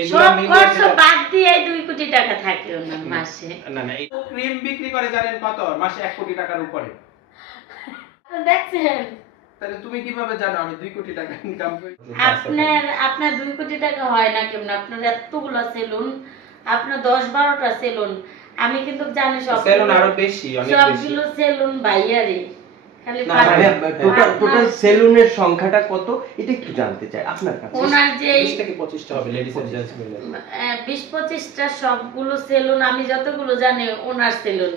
এগুলো খরচ বাদ দিয়ে 2 কোটি টাকা থাকে ওনার মাসে। না এই ক্রিম বিক্রি করে জানেন কত? মাসে 1 কোটি টাকার উপরে। দেখছেন? তাহলে তুমি কিভাবে জানো আমি 2 কোটি টাকা ইনকাম করি? আপনার 2 কোটি টাকা হয় না কেমন? আপনার এতগুলো সেলুন, আপনার 10-12টা সেলুন। আমি কিন্তু জানি সব সেলুন আরো বেশি, অনেক বেশি। সবগুলো সেলুন ভাইয়ারই। খালি টোটাল সেলুনের সংখ্যাটা কত এটা একটু জানতে চাই আপনার কাছে। ওনার যে 20 থেকে 25টা হবে লেডিস এন্ড জেন্টস মিলে। 20-25টা সবগুলো সেলুন আমি যতগুলো জানি ওনার সেলুন।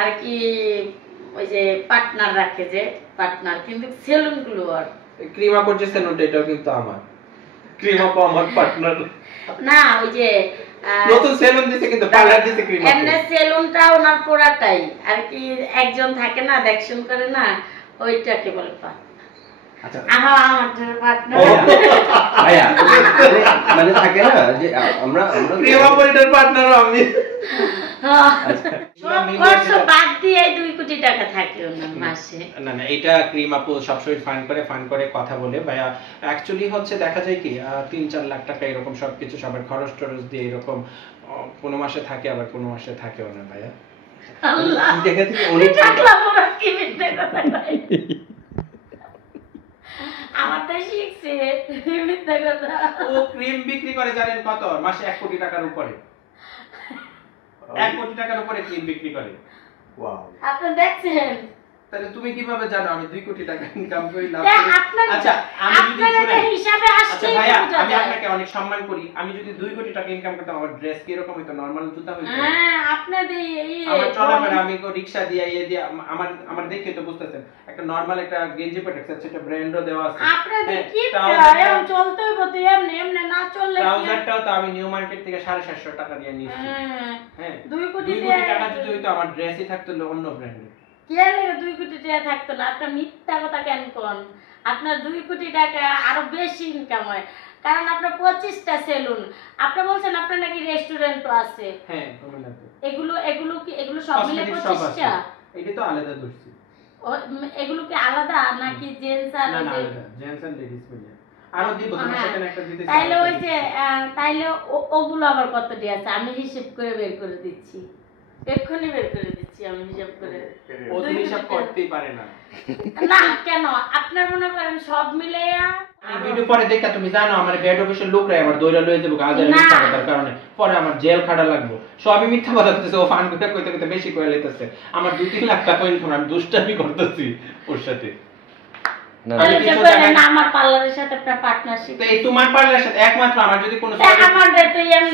আর কি ওই যে পার্টনার রাখে যে পার্টনার, কিন্তু সেলুন গুলো আর ক্রিমা করছে সেলুনটা এটাও কিন্তু আমার। ক্রিমা পো আমার পার্টনার না, ওই যে নতুন সেলুন দিছে কিন্তু পার্লার দিছে ক্রিমা। এমনি সেলুনটা ওনার পুরাটাই আর কি একজন থাকে না দেখশন করে না, ওইটাকে বলে পার্টনার। আচ্ছা আমার পার্টনার ভাইয়া মানে থাকে না যে আমরা ক্রিমা পরিটার পার্টনারও আমি। সব খরচ বাদ দিয়ে 2 কোটি টাকা থাকে ওনার মাসে। না এটা ক্রিম আপু সবসময় ফান করে কথা বলে ভাইয়া। অ্যাকচুয়ালি হচ্ছে দেখা যায় কি 3-4 লাখ টাকা এরকম সবকিছু সবার খরচ টরচ দিয়ে এরকম কোন মাসে থাকে আবার কোন মাসে থাকেও না ভাইয়া। আল্লাহ দেখা থেকে অনেক টাকা পড়া কি মিথ্যা কথা ভাই। আমার তো শিখছে মিথ্যা কথা। ও ক্রিম বিক্রি করে জানেন কত? মাসে 1 কোটি টাকার উপরে। 1 কোটি টাকার উপরে ক্রিম বিক্রি করে। ওয়াও, আপনি দেখছেন? তাহলে তুমি কিভাবে জানো আমি 2 কোটি টাকা ইনকাম করি লাভ তা করি? আপনার আচ্ছা আমি যদি আপনার হিসাবে আচ্ছা আসছে ভাইয়া আমি আপনাকে অনেক সম্মান করি। আমি যদি 2 কোটি টাকা ইনকাম করতাম আমার ড্রেস কি রকম হতো? নরমাল জুতা হতো? হ্যাঁ আপনাদের এই আমার চলাফেরা আমি রিকশা দিয়ে দিয়ে আমার দেখে তো বুঝতেছেন একটা নরমাল একটা গেঞ্জি পরে সেটা ব্র্যান্ডও দেওয়া আছে। আপনাদের কি ট্রাউজারটা এমন চলতে হবে তো এমনি না চললে কি? ট্রাউজারটাও তো আমি নিউ মার্কেট থেকে 750 টাকা দিয়ে নিয়েছি। হ্যাঁ 2 কোটি 2 কোটি টাকা যদি হইতো আমার ড্রেসই থাকতো অন্য ব্র্যান্ডের। কে লাগে 2 কোটি টাকা থাকতো না? আপনার মিথ্যা কথা কেন কোন? আপনার 2 কোটি টাকা আরো বেশি ইনকাম হয়, কারণ আপনার 25টা সেলুন। আপনি বলছেন আপনার নাকি রেস্টুরেন্টও আছে। হ্যাঁ কুমিল্লাতে। এগুলো সব মিলে 25টা? এটা তো আলাদা ধরছি। এগুলো কি আলাদা নাকি জেন্টস আর না আলাদা জেন্টস এন্ড লেডিস মিলে। আরো দিব তোমার সেখানে একটা দিতে চাই। তাইলে ওই যে তাইলে ওগুলো আবার কত দিয়ে আছে আমি হিসাব করে বের করে দিচ্ছি। এক্ষুনি বের করে দিচ্ছি আমি হিসাব করে। ও তো হিসাব করতেই পারে না। না কেন? আপনার মনে করেন সব মিলাইয়া এই ভিডিও পরে দেখা তুমি জানো আমার বেড অফিসের লোকরা আবার দইরা লয়ে যাবো গাজার মিথ্যা কথার কারণে পরে আমার জেল খাটা লাগবে। সবই মিথ্যা কথা কইতেছে, ও ফান করে কইতে বেশি কইয়া লইতেছে। আমার 2-3 লাখ টাকা ইনকাম, আমি দুষ্টামি করতেছি ওর সাথে। আমার পার্লারের সাথে একটা পার্টনারশিপ। তো এই তোমার পার্লারের সাথে একমাত্র আমার যদি কোনো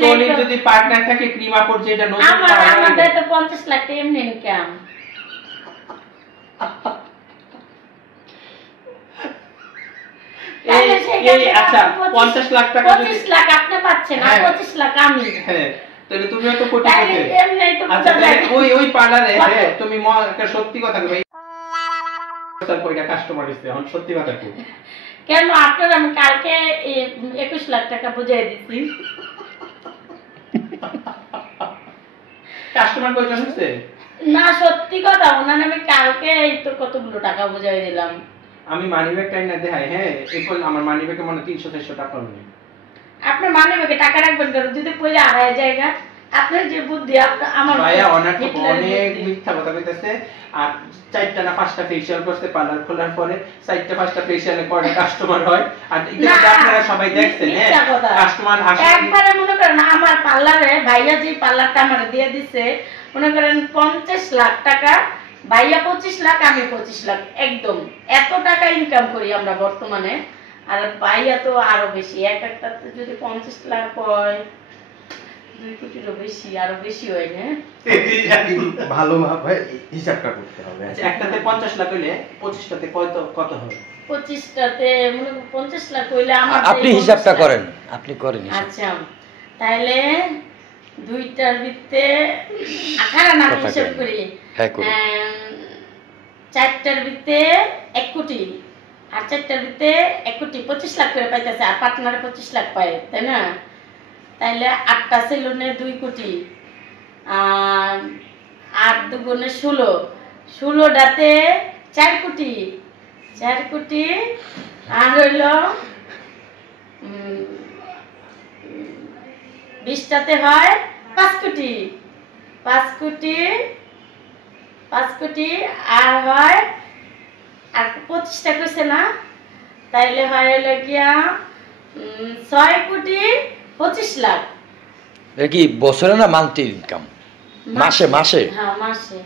সোনির যদি পার্টনার থাকে ক্রিমা পর যেটা নতুন আমাদের তো 50 লাখ টাকা এমনি ইনকাম। আচ্ছা 50 লাখ টাকা 25 লাখ আপনি পাচ্ছেন আর 25 লাখ আমি। হ্যাঁ তাহলে তুমিও তো কোটিপতি। আচ্ছা ওই পার্লারে তুমি একটা সত্যি কথা কই কয়টা কাস্টমার হইছে এখন সত্যি কথা কই কেন? আপনার আমি কালকে 21 লাখ টাকা বুঝাই দিছি। কাস্টমার কয়টা হইছে? না সত্যি কথা, ওনার আমি কালকে এই তো কতগুলো টাকা বুঝাই দিলাম। আমি মানিব্যাগ টাই না দেখাই। হ্যাঁ এখন আমার মানিব্যাগে মনে 300-400 টাকা নেই। আপনার মানিব্যাগে টাকা রাখবেন কেন? যদি কইলে আড়াই জায়গা আপনার যে বুদ্ধি আমার ভাইয়া অনেক মিথ্যা কথা কইতেছে। আর 4টা না 5টা ফেশিয়াল করতে পার্লার খোলার পরে 4টা 5টা ফেশিয়ালে করে কাস্টমার হয়। আর এটা আপনারা সবাই দেখছেন। হ্যাঁ কাস্টমার আসে একবারে মনে করেন আমার পার্লারে ভাইয়া যে পার্লারটা আমার দিয়ে দিছে মনে করেন 50 লাখ টাকা, ভাইয়া 25 লাখ আমি 25 লাখ, একদম এত টাকা ইনকাম করি আমরা বর্তমানে। আর ভাইয়া তো আরো বেশি, একটা যদি 50 লাখ হয় 2 কোটিরও বেশি, আরো বেশি হয় না? ভালো ভাবে হিসাবটা করতে হবে। আচ্ছা একটাতে 50 লাখ হইলে 25টাতে কত হবে? 25টাতে মনে 50 লাখ হইলে আমার আপনি হিসাবটা করেন, আপনি করেন হিসাব। আচ্ছা তাহলে দুইটার ভিতরে আখানা না হিসাব করি। হ্যাঁ করি। 4টার ভিতরে 1 কোটি আর 4টার ভিতরে 1 কোটি 25 লাখ করে পাইতেছে, আর পার্টনারে 25 লাখ পায়, তাই না? তাইলে 8টা সেলুনে 2 কোটি আর 8 দুগুণে 16, 16টাতে 4 কোটি, 4 কোটি আর হইল 20টাতে হয় 5 কোটি 5 কোটি 5 কোটি আর হয় আর 25টা কইছে না তাইলে হয় হলো গিয়া 6 কোটি 25 লাখ এটা কি বছরে না মান্থলি ইনকাম? মাসে মাসে হ্যাঁ মাসে